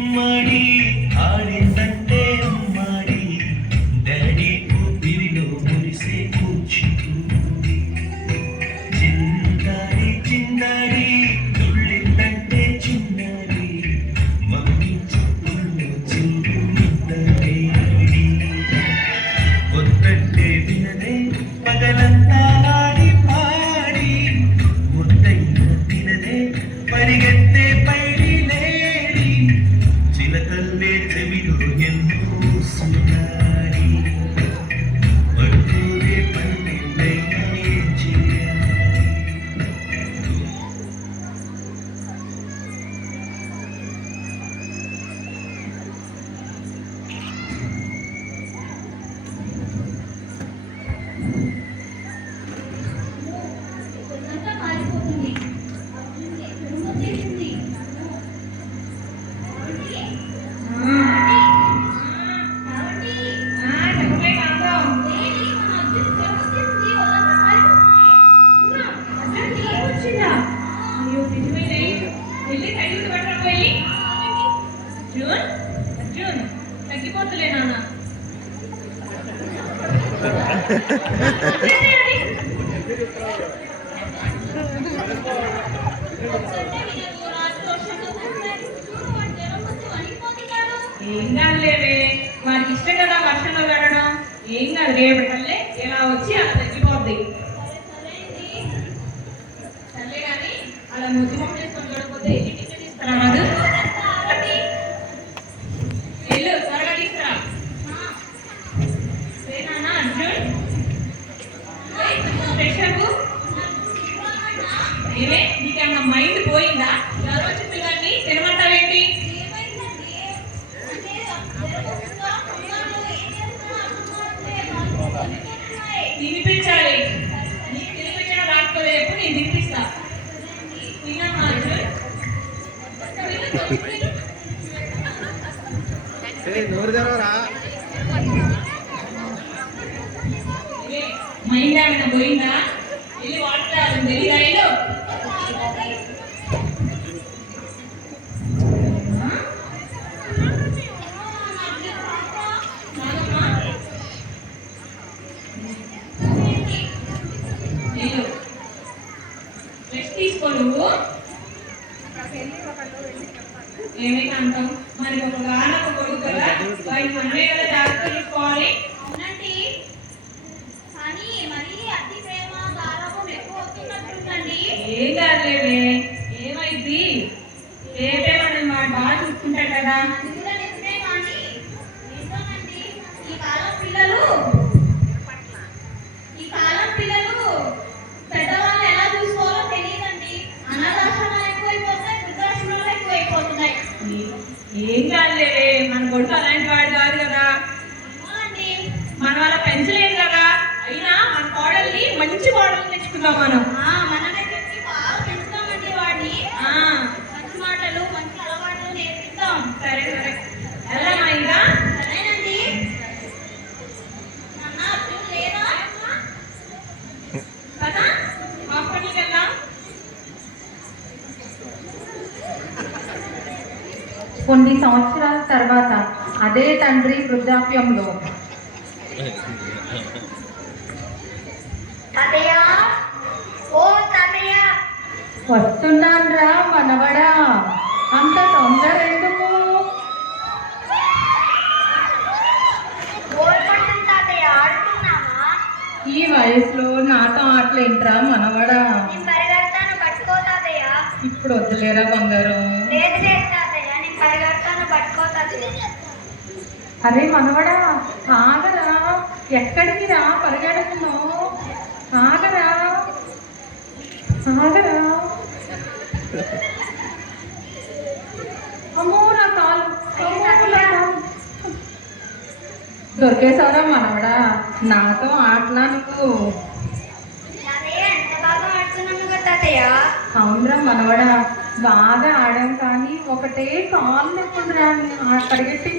అమ్మడి ఆడిందంటే అమ్మడి డాడీ ఊపిరిలో మురిసే కూర్చుంది చిందాడి చిందాడి తుళ్ళిందంటే చిన్నాడి మమ్మీ చెప్పుల్లో చూడుందంటే వద్దంటే వినదే పగలంతా ఆడి పాడి ముద్దైన తినదే పరిగెత్తే పైడి లేడి చిలకల్లే చెవిలో ఎన్నో సునాడి పడుకోదే పన్నెండైనా ఏం చేయాలి తగ్గిపోతులే నాన్న ఏం కాదులేవే వారికి ఇష్టం కదా వర్షంలో వెళ్ళడం ఏం కాదు రేపటల్లే ఇలా వచ్చి అలా తగ్గిపోద్ది సర్లే కానీ అలా ముద్దు మొక్క చేసుకొని చూడకపోతే ఎన్ని టికెట్ ఇస్తారా కాదు వెళ్ళు త్వరగా తీసుకురా అర్జున్ ఫ్రెష్ అవ్వు ఏమే నీకన్నా మైండ్ పోయిందా ఎవరో వచ్చి పిల్లల్ని తినమంటావేంటి తినిపించాలి నీకు తినిపించడం రాకపోతే ఎప్పుడు నేను తినిపిస్తా తిన్నామా అర్జున్ మైండ్ ఏమైనా పోయిందా వెళ్ళి వాటర్ తాగడం తెలీదా ఇల్లు రెస్ట్ తీసుకో నువ్వు ఏమైనా అంటాం మరి ఒక గానొక కొడుకు కదా వాడికి మనమే కదా జాగ్రత్త చూసుకోవాలి అవునండి కానీ మరి అతి ప్రేమ గారాబం ఎక్కువ అవుతున్నట్టుందండి ఏం కాదులేవే ఏమైంది రేపే మనం వాడు బాగా చూసుకుంటాడు కదా అది కూడా నిజమే కానీ ఏంటోనండి ఈ కాలం పిల్లలు పెద్దవాళ్ళు ఎలా చూసుకోవాలో తెలియదండి అనాథాశ్రమాలు ఎక్కువైపోతున్నాయి వృద్ధాశ్రమాలు ఎక్కువైపోతున్నాయి ఏం కాదులేవే మన కొడుకు అలాంటి వాడు కాదు కదా అవునండి మన వాళ్ళ పెంచలేదు కదా అయినా మన కోడల్ని మంచి కోడల్ని తెచ్చుకుందాం మనం మనమే చెప్పి బాగా పెంచుతామండి వాడిని మంచి మాటలు మంచి అలవాట్లు నేర్పిస్తాం సరే సరే వెళ్దామా ఇంకా సరేనండి నాన్న అర్జున్ లేదా కదా హాస్పిటల్కి వెళ్దాం కొన్ని సంవత్సరాల తర్వాత అదే తండ్రి వృద్ధాప్యంలో వస్తున్నాన్రా మనవడా అంత తొందర ఎందుకు ఈ వయసులో నాతో ఆటలేంట్రా మనవడా ఇప్పుడు వద్దులేరా బంగారం అరే మనవడా ఆగరా ఎక్కడికి రా పరిగెడుతున్నావు ఆగరా ఆగరా అమ్మో నా కాలు దొరికేసారా మనవడా నాతో ఆటలా నువ్వు అవునరా మనవడా బాగా ఆడాం కానీ ఒకటే కాలు నొప్పుడురా పరిగెట్టి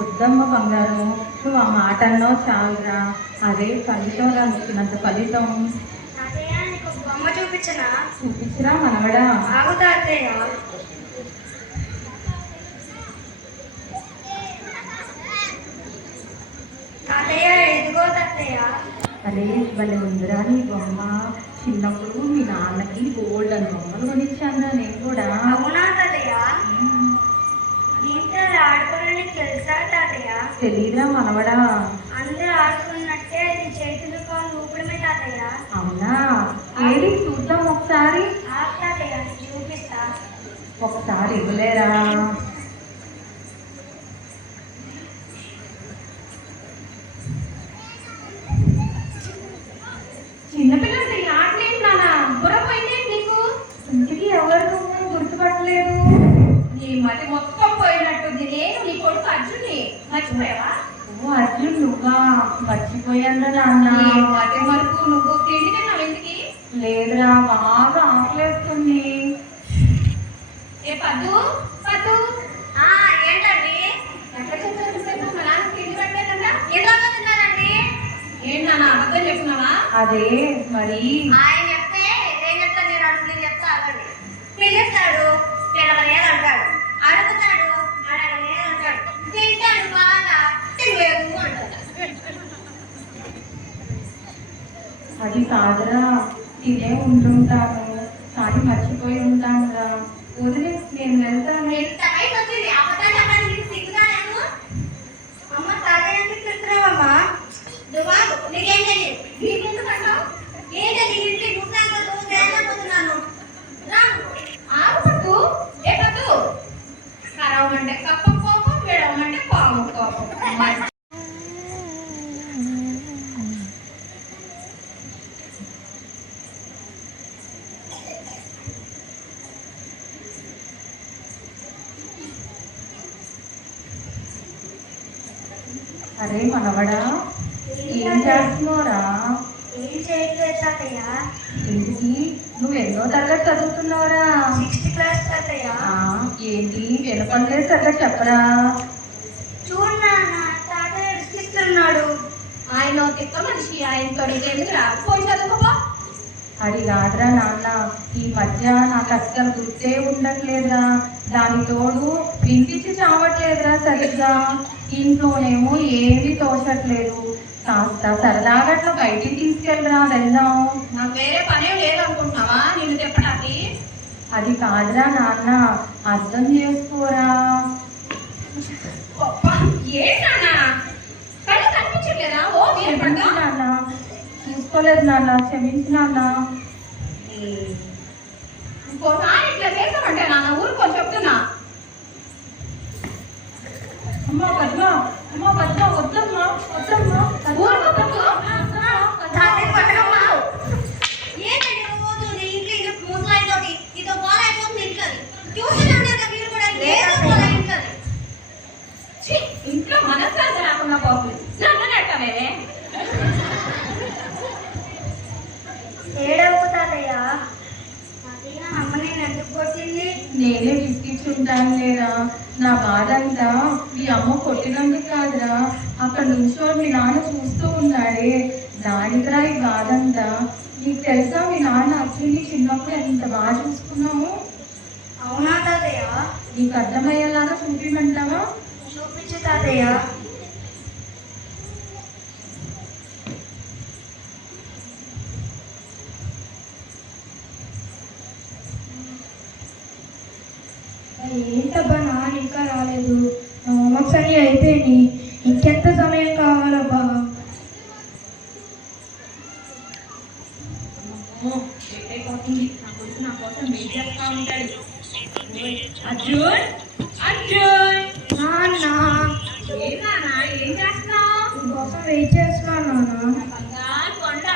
వద్దమ్మ బంగారం నువ్వు ఆ మాట అన్నావు చాలురా అదే ఫలితం రా నొప్పినంత ఫలితం చూపించనా చూపించరా మనవడా ఆగుతా అరే భలే ఉందిరా నీ బొమ్మ. చిన్నప్పుడు మీ నాన్నకి గోల్డ్ అని బొమ్మలు కొనిచ్చాను నేను కూడా. అవునా తాతయ్య? దీంతో ఆడుకోవడానికి తెలుసా తాతయ్య? తెలీదా మనవడా? అందరూ ఆడుకున్నట్టే అది చేతులు కాళ్ళు ఊపడమే తాతయ్య. అవునా? ఏది చూద్దాం ఒకసారి. తాతయ్య చూపిస్తా. ఒకసారి ఇవ్వలేరా? చిన్నపిల్లలు ఈ ఆటలేంటి నాన్న? బుర్ర పోయిందేంటి నీకు? ఇంటికి ఎవరు నువ్వు గుర్తుపట్టలేదు? నీ మతి మొత్తం పోయినట్టుంది. నేను నీ కొడుకు అర్జున్ని. మర్చిపోయావా? ఓ అర్జున్ నువ్వా? మర్చిపోయాను నాన్న. మతి వరకు నువ్వు తిండి తిన్నావు ఇంటికి? లేదురా, బాగా ఆకలేస్తుంది. ఏ పద్దు పద్దు, ఏంటండి? ఎక్కడ చెప్పారు మా నాన్న తిండి పెట్టలేదంట? ఎందులో తిన్నారండి? ఏంటి నాన్న అబద్ధం చెప్తున్నావా? అదే మరి ఆయన చెప్తే ఏం చెప్తాను నేను అడుగు చెప్తా. అడగండి. పిలుస్తాడు, పిలవలేదంటాడు. అడుగుతాడు, అడగలేదంటాడు. తింటాడు, బాగా తినలేదు అంటాడు. అది కాదురా, తినే ఉంటుంటాను కానీ మర్చిపోయి ఉంటానురా. వదిలే, నేను వెళ్తాను. ఎంత వయసు వచ్చింది? అబద్ధాలు చెప్పడానికి సిగ్గుగా లేదు? అమ్మ తాతయ్య ఎందుకు తిడుతున్నావమ్మా? దుబాగు నీకేం తెలియదు. నీకెందుకంటావు? ఏంటది ఇంటి గుర్తాంతో పోతున్నాను. ఆగు ఏ పద్దు, కరవమంటే కప్ప కోపం, విడవమంటే పాము కోపం. అరే మనవడా, ఏం చేస్తున్నావురా? ఏం చేయట్లేదు తాతయ్య. ఇంటికి నువ్వు ఎన్నో తరగతి చదువుతున్నావురా? 6th క్లాస్ తాతయ్య. ఏంటి వినపడలేదు, సరిగ్గా చెప్పరా? చూడు నాన్న, తాతయ్య విసిగిస్తున్నాడు. ఆయన తిక్క మనిషి, ఆయనతో నీకెందుకు రాకపోయి చదువుకోపో. అది కాదురా నాన్న, ఈ మధ్య నాకు అస్సలు గుర్తే ఉండట్లేదురా. దాని తోడు వినిపించి చావట్లేదురా సరిగ్గా. ఇంట్లోనేమో ఏమీ తోచట్లేదు. కాస్త సరదాగా అట్లా బయటికి తీసుకెళ్ళరా, వెళ్దాం. నాకు వేరే పనే లేదనుకుంటున్నావా నిన్ను చెప్పడానికి? అది కాదురా నాన్న, అర్థం చేసుకోరా. ఏంటన్నా కళ్ళు కనిపించట్లేదా? ఓ క్షమించు నాన్న, చూసుకోలేదు నాన్న, క్షమించు నాన్న. ఇంకోసారి ఇట్లా చేసామంటే నాన్న ఊరుకొని చెప్తున్నా. అమ్మా పద్మ, అమ్మా పద్మ, వద్దమ్మా వద్దమ్మా. తాతయ్య పట్టకమ్మా. ఏంటండి రోజు నీ ఇంట్లో ముసలాయితోటి ఇదో గోల అయిపోతుంది ఇంట్లో. చూస్తున్నాను కదా మీరు కూడా ఏదో గోల ఇంట్లో. ఇంట్లో మనశ్శాంతి రాకుండా పోతుంది. నన్ను నెట్టవే. ఏడవు తాతయ్య. అమ్మ నేను ఎందుకు కొట్టింది? నేనే విసిగించుంటాను లేరా. నా బాధ అంతా మీ అమ్మ కొట్టినందుకు కాదురా, అక్కడ నుంచో మీ నాన్న చూస్తూ ఉన్నాడే దానికిరా ఈ బాధ అంతా. నీకు తెలుసా మీ నాన్న అర్జున్ని చిన్నప్పుడు ఎంత బాగా చూసుకున్నాము? అవునా తాతయ్య? నీకు అర్థమయ్యేలాగా చూపించమంటావా? చూపించు తాతయ్య. ఏంటబ్బా నాన్న ఇంకా రాలేదు? హోంవర్క్స్ అన్నీ అయిపోయినాయి. ఇంకెంత సమయం కావాలబ్బా? నా కోసం వెయిట్ చేస్తా ఉంటాడు. అర్జున్ అర్జున్. నాన్న ఏనా ఏం చేస్తున్నావు? నీకోసం వెయిట్ చేస్తున్నాను నాన్న. బంగారు కొండ.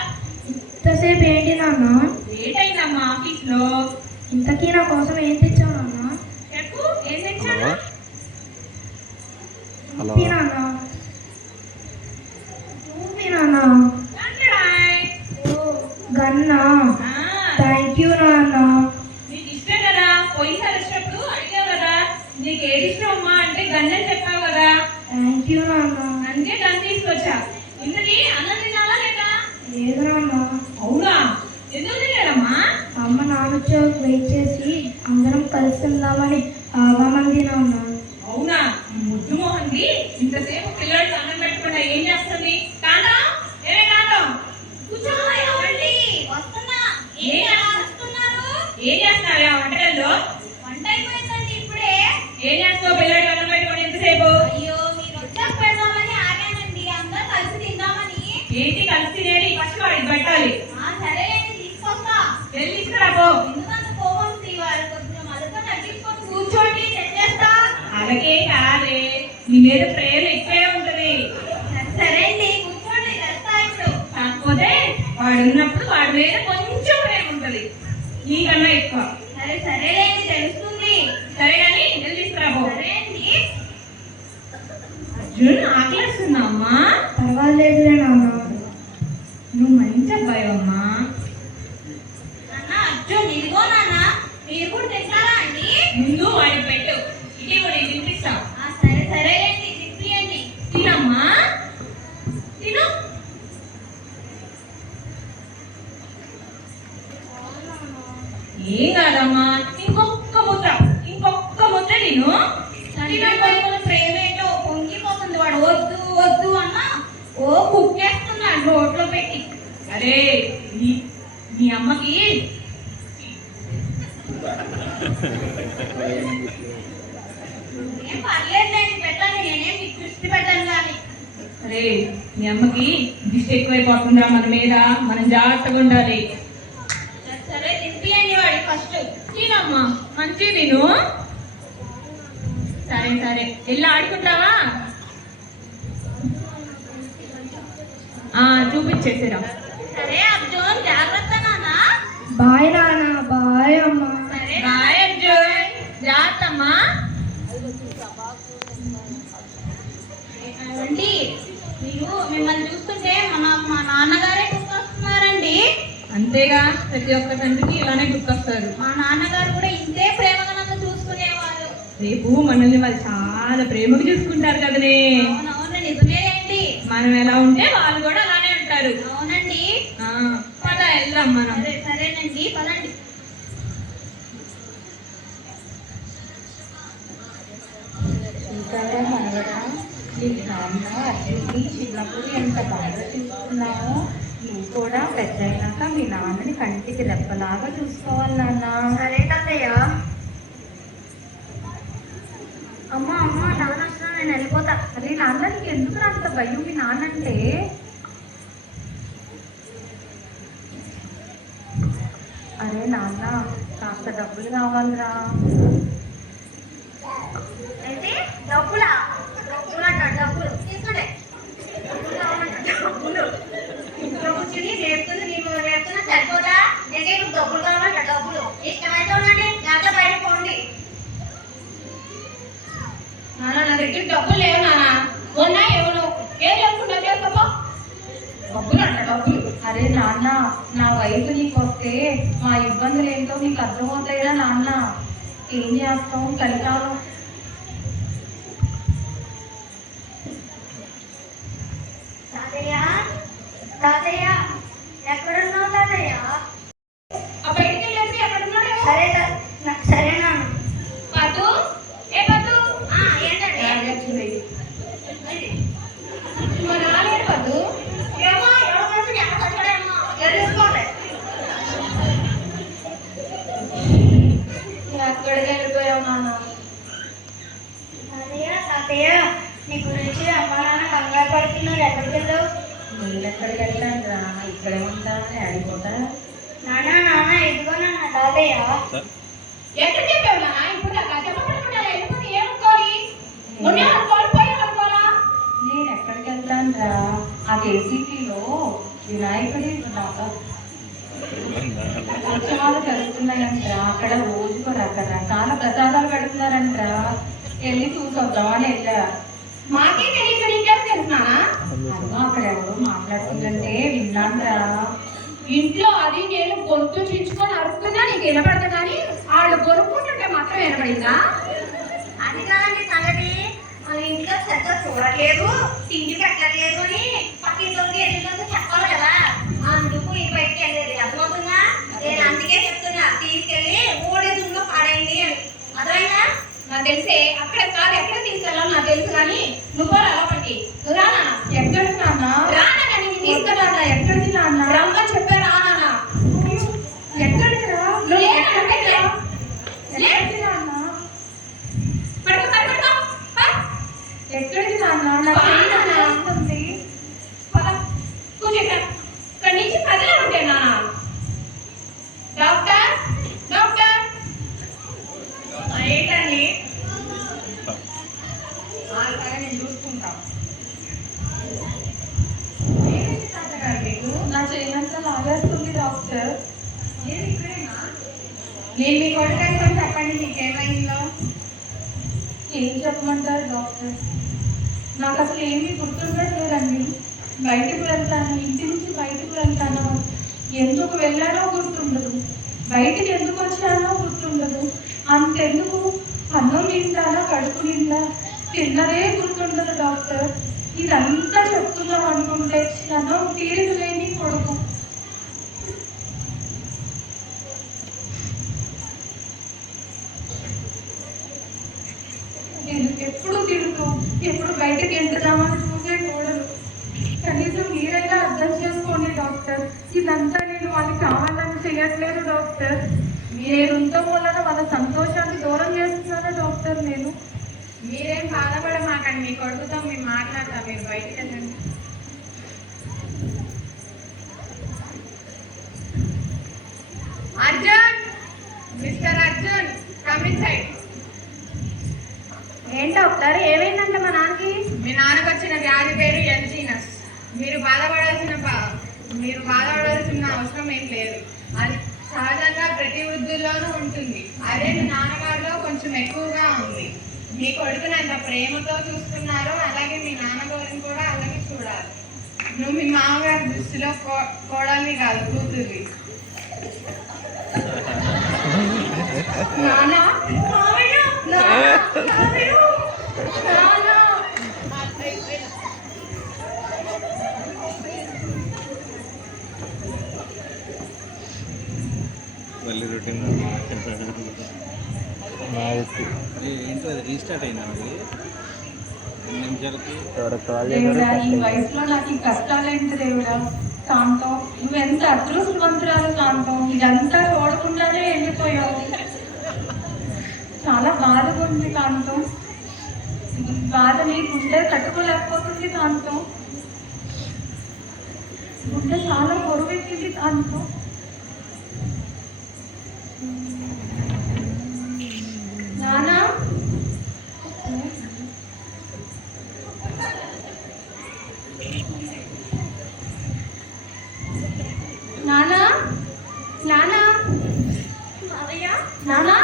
ఇంతసేపు ఏంటి నాన్న? లేట్ అయిందమ్మా ఆఫీస్ లో. ఇంతకీ నా కోసం ఏం తెచ్చావు నాన్న? చెప్పు ఏం తెచ్చాను? చూపి నాన్న, చూపి నాన్న. గన్నా, థ్యాంక్ యూ నాన్న. నీకు ఇష్టం కదా, పోయినసారి వచ్చినప్పుడు అడిగావు కదా నీకు ఏది ఇష్టం అమ్మా అంటే గన్నని చెప్పావు కదా. థ్యాంక్ యూ నాన్న. అందుకే గన్ తీసుకొచ్చా. ఇంతకీ అన్నం తినాలా లేదా? లేదు నాన్న. అవునా? ఎందుకు తినలేదమ్మా? అమ్మ నాన్న వచ్చాక వెయిట్ చేసి అందరం కలిసి వెళ్దామని ఆగామంది నాన్న. అవునా? ముద్దు మోహన్ది ఇంతసేపు పిల్లడికి అన్నం పెట్టకుండా ఏం చేస్తుంది? కాంతం ఏమే కాంతం మీద ప్రేమ ఎక్కువే ఉంటది. సరే అండి కూర్చోండి చేస్తా ఇప్పుడు. కాకపోతే వాడు ఉన్నప్పుడు వాడి మీద కొంచెం ప్రేమ ఉంటది, నీకన్నా ఎక్కువ. సరే సరేలేండి తెలుస్తుంది. సరే కానీ వెళ్ళి తీసుకురాబో. సరే అండి. అర్జున్ ఆకలిస్తుందా అమ్మా? పర్వాలేదులే నాన్న. నువ్వు మంచి అబ్బాయి అమ్మా. నాన్న అర్జున్ ఇదిగో నాన్న, మీరు కూడా తింటారా అండి? ముందు వాడికి పెట్టు, ఇది కూడా తినిపిస్తాం. సరే సరేలేండి తిప్పియండి. తినమ్మా, తిను. ఏం కాదమ్మా, ఇంకొక్క ముద్ద తిను. కొంచెం ప్రేమ ఏంటో పొంగిపోతుంది. వాడు వద్దు వద్దు అన్న ఓ కుక్కేస్తున్నాడు రోడ్లో పెట్టి. అరే మీ అమ్మకి ఏం పర్లేదులేండి పెట్టండి, నేనేం మీకు దృష్టి పెట్టాను కానీ. అరే మీ అమ్మకి దిష్టి ఎక్కువైపోతుందా మన మీద, మనం జాగ్రత్తగా ఉండాలి. సరే తిప్పియండి వాడికి ఫస్ట్. తినమ్మా, మంచి తిను. సరే సరే వెళ్ళి ఆడుకుంటావా? చూపించేసిరా. సరే అర్జున్ జాగ్రత్త నాన్న. బాయ్ నాన్న. బాయ్ అమ్మా. సరే బాయ్ అర్జున్, జాగ్రత్త అమ్మా. అండి మీరు మిమ్మల్ని చూస్తుంటే మా నాన్నగారే గుర్తొస్తున్నారండి. అంతేగా, ప్రతి ఒక్క తండ్రికి ఇలానే గుర్తొస్తారు. మా నాన్నగారు కూడా ఇంతే ప్రేమగా నన్ను చూసుకునేవారు. రేపు మనల్ని వాళ్ళు చాలా ప్రేమగా చూసుకుంటారు కదనే. అవునవును నిజమేనండి. మనం ఎలా ఉంటే వాళ్ళు కూడా అలానే ఉంటారు. అవునండి. పద వెళ్దాం మనం. సరేనండి పదండి. ఇంకా మనవరా, నీ నాన్న అర్జున్ని చిన్నప్పుడు ఎంత బాగా చూసుకున్నావో నువ్వు కూడా పెద్ద అయినాక మీ నాన్నని కంటికి రెప్పలాగా చూసుకోవాలి నాన్న. సరే తాతయ్య. అమ్మ అమ్మ నాన్న వస్తున్నా, నేను వెళ్ళిపోతా. అరే నాన్న, నీకు ఎందుకు అంత భయం మీ నాన్నంటే? అరే నాన్న, కాస్త డబ్బులు కావాలిరా. అయితే డబ్బులా? డబ్బులు అంటాడు. డబ్బులు తీసుకోండి. డబ్బులు ఇంట్లో కూర్చుని రేపుతుంది రేపుతున్నా సరిపోదా? అయితే ఇప్పుడు డబ్బులు కావాలంట. డబ్బులు ఇష్టమైతే ఉండండి, లేకపోతే బయట పోండి. నాన్న నా దగ్గర డబ్బులు లేవు నాన్న. ఉన్నా ఎవరు ఏం లేకుండా చేస్తామో డబ్బులు అంట డబ్బులు. అరే నాన్న, నా వయసు నీకు వస్తే మా ఇబ్బందులు ఏంటో నీకు అర్థమవుతాయిరా నాన్న. ఏం చేస్తాం కలికాలం. తాతయ్య తాతయ్య ఎక్కడున్నావు తాతయ్య? ఆ బయటికి వెళ్ళేసి ఎక్కడ ఉన్నాడు? సరే సరే నాన్న. పద్దు, ఏ పద్దు? ఏంటండి? మా నాన్న ఏడు పద్దు? ఏమో ఎవరో మనిషిని ఎక్కడ కట్టాడేమో తెలుసుకోండి. ఎక్కడికి వెళ్ళిపోయావు నాన్న? తాతయ్య తాతయ్య నీ గురించి అమ్మ నాన్న కంగారు పడుతున్నారు. ఎక్కడికి వెళ్ళావు? నేను ఎక్కడికి వెళ్ళాను రా, ఇక్కడే ఉంటానని అడిగిపోతా. నాన్న నాన్న ఇదిగో నాన్న తాతయ్య. ఎక్కడ చెప్పావు నాన్న? ఇప్పుడు దాకా చెప్పకుండా వెళ్ళిపోతే ఏమనుకోవాలి? మొన్న కోల్పోయి అనుకోవాలా? నేను ఎక్కడికి వెళ్తాను రా, ఆ కేసీపీలో వినాయకుడి ఉత్సవాలు జరుగుతున్నాయంటరా. అక్కడ రోజుకు రకరకాల ప్రసాదాలు పెడుతున్నారంటరా. వెళ్ళి చూసొద్దామని వెళ్ళా. మాకే తెలియక నీకేం తెలుసు నాన్న? అక్కడ ఎవరో మాట్లాడుతుందంటే విన్నానురా. ఇంట్లో అది నేను గొంతు చించుకొని అరుస్తున్నా నీకు వినపడదు, కానీ వాళ్ళు కొనుక్కుంటుంటే మాత్రం వినపడిందా? అది కాదండి సంగతి. మన ఇంట్లో శ్రద్ధ చూడలేదు, తిండి పెట్టలేదు అని పక్కింట్లోకి ఎదురులోకి చెప్పాలి కదా. అందుకు ఈ బయటికి వెళ్ళేది అర్థమవుతుందా? నేను అందుకే చెప్తున్నా, తీసుకెళ్ళి ఓడేదులో పాడేయండి అని. అర్థమైనా? నాకు తెలిసే అక్కడ కాదు, ఎక్కడ తీసుకెళ్ళాలో నాకు తెలుసు, కానీ నువ్వు అలా పట్టి నువ్వు రానా? ఎక్కడికి నాన్న? రానా కానీ తీసుకెళ్ళానా? ఎక్కడికి నాన్న? రమ్మని చెప్పా రానా? ఎక్కడికి రా? నువ్వు లేనంటే లే. ఎక్కడికి నాన్న? పడుకో పడుకో పా. ఎక్కడికి నాన్న? నా పా చెయ్యి నాన్న. నొస్తుంది. పద కూర్చో ఇక్కడ. ఇక్కడి నుంచి కదలే ఉంటే నాన్న. డాక్టర్ డాక్టర్ ఏంటండి? నేను కొడుకు చెప్పండి మీకేమైందో. ఏం చెప్పమంటారు డాక్టర్? నాకు అసలు ఏమీ గుర్తుండట్లేదండి. బయటకు వెళ్తాను, ఇంటి నుంచి బయటకు వెళ్తాను, ఎందుకు వెళ్ళానో గుర్తుండదు, బయటికి ఎందుకు వచ్చానో గుర్తుండదు. అంతెందుకు అన్నం తింటానా, కడుపు నిండా తిన్నదే గుర్తుండదు డాక్టర్. ఇదంతా చెప్తున్నాం అనుకుంటే నన్ను తీరిక లేని కొడుకు. ఎప్పుడు తిరుగుతూ ఎప్పుడు బయటకు వెళ్తున్నామని చూసే కోడలు. కనీసం మీరైనా అర్థం చేసుకోండి డాక్టర్. ఇదంతా నేను వాళ్ళకి కావాలని చేయట్లేదు డాక్టర్. మీరేంతో వలన వాళ్ళ సంతోషాన్ని దూరం చేస్తున్నాను డాక్టర్. నేను మీరేం బాధపడమాకండి, మీ కొడుకుతో మేము మాట్లాడతాం, మీరు బయటికి వెళ్ళండి. Arjun, mister Arjun, come inside. ఏం డాక్టర్, ఏమైందంటే మా నాన్నకి? మీ నాన్నకు వచ్చిన వ్యాధి పేరు ఎల్జీనస్. మీరు బాధపడాల్సిన అవసరం ఏం లేదు. అది సహజంగా ప్రతి వృద్ధుల్లోనూ ఉంటుంది. అదే మీ నాన్నగారిలో కొంచెం ఎక్కువగా ఉంది. మీ కొడుకుని అంత ప్రేమతో చూస్తున్నారు, అలాగే మీ నాన్నగారిని కూడా అలాగే చూడాలి. నువ్వు మీ మామగారి దృష్టిలో కోడల్ని కాదు, కూతుర్ని. నానా మళ్ళీ రొటీన్ ఏంటో అది రీస్టార్ట్ అయిందా అది 2 నిమిషాలకి దేవుడా, ఈ వయసులో నాకు ఈ కష్టాలేంటి దేవుడా. కాంతం, నువ్వెంత అదృష్టవంతురాలు కాంతం. ఇదంతా చూడకుండానే వెళ్ళిపోయావు. చాలా బాధగా ఉంది కాంతం. బాధని గుండె తట్టుకోలేకపోతుంది కాంతం. గుండె చాలా బరువెక్కింది కాంతం. నానా నానా నానా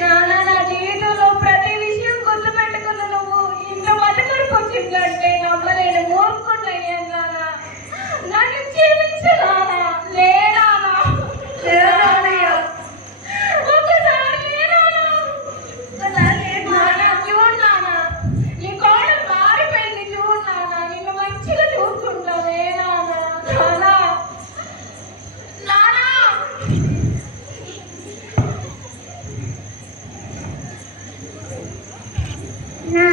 నానా నా జీవితంలో ప్రతి విషయం గుర్తు పెట్టుకున్న నువ్వు ఇంత మధ్యకరకు వచ్చిందంటే నమ్మలేని మూర్ఖున్నయ్యాను నానా. నన్ను క్షమించనానా, లేనానా, ఒక్కసారి లేనానా, చూడు నానా, నీ కోడలు మారిపోయింది చూడు నానా, నిన్ను మంచిగా చూసుకుంటా లేనానా. నానా నానా నా